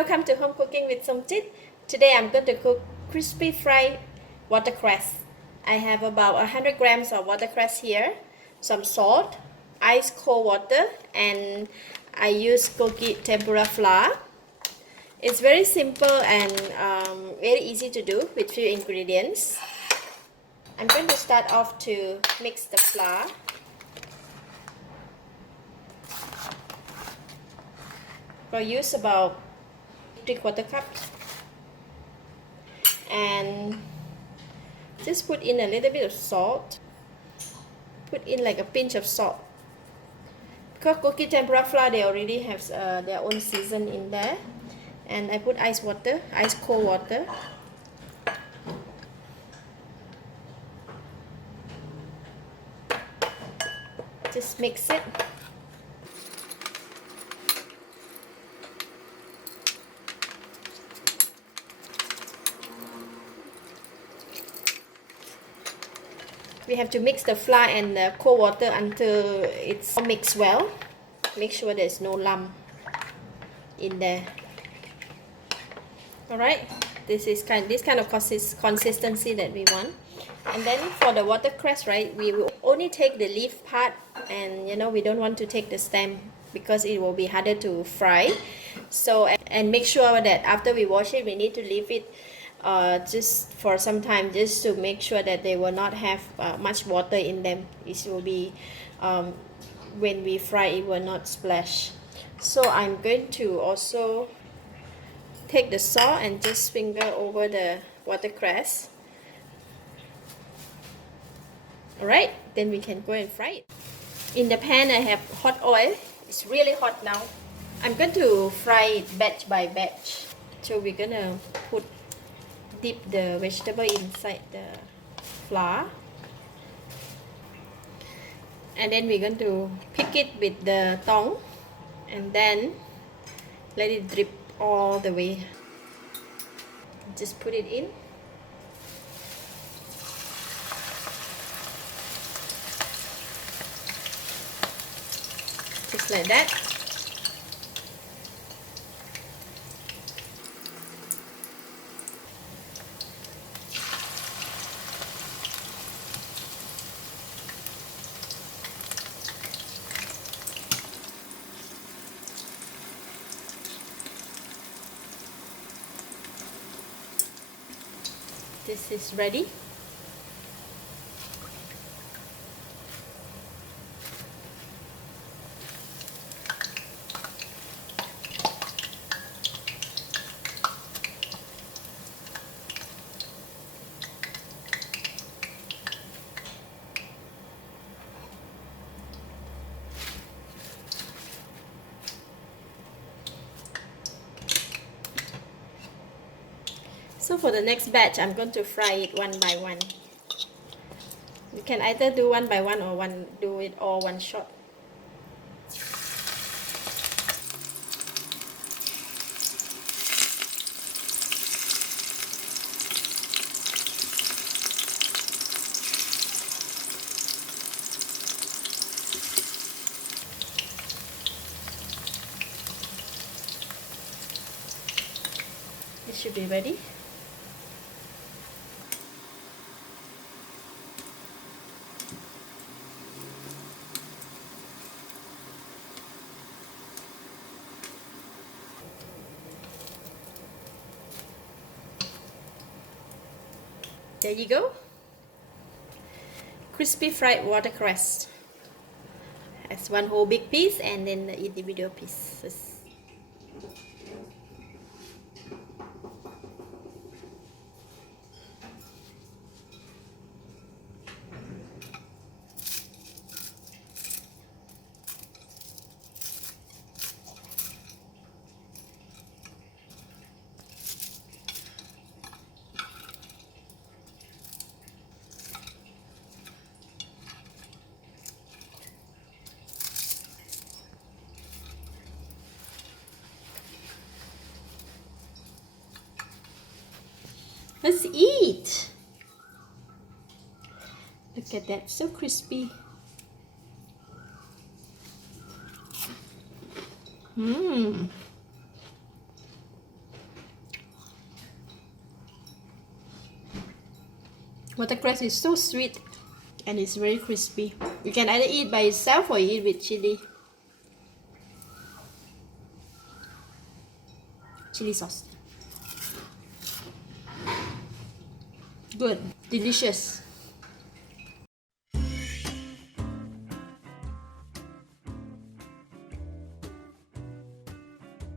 Welcome to Home Cooking with Somjit. Today I'm going to cook crispy fried watercress. I have about 100 grams of watercress here, some salt, ice cold water, and I use cookie tempura flour. It's very simple and very easy to do with few ingredients. I'm going to start off to mix the flour. I'll use about 3/4 cup and just put in a little bit of salt. Put in like a pinch of salt because cookie tempura flour they already have their own season in there. And I put ice cold water. Just mix it. We have to mix the flour and the cold water until it's all mixed well. Make sure there's no lump in there. Alright, this kind of consistency that we want. And then for the watercress, right, we will only take the leaf part, and we don't want to take the stem because it will be harder to fry. So, and make sure that after we wash it, we need to leave it just for some time, just to make sure that they will not have much water in them. It will be when we fry, it will not splash. So I'm going to also take the salt and just finger over the watercress. Alright, then we can go and fry it. In the pan I have hot oil. It's really hot now. I'm going to fry it batch by batch. So we're gonna dip the vegetable inside the flour, and then we're going to pick it with the tongue and then let it drip all the way. Just put it in. Just like that. This is ready. So for the next batch, I'm going to fry it one by one. You can either do one by one or do it all one shot. It should be ready. There you go. Crispy fried watercress. That's one whole big piece and then the individual pieces. Let's eat. Look at that, so crispy. Watercress is so sweet and it's very crispy. You can either eat by itself or eat with chili sauce. Good, delicious.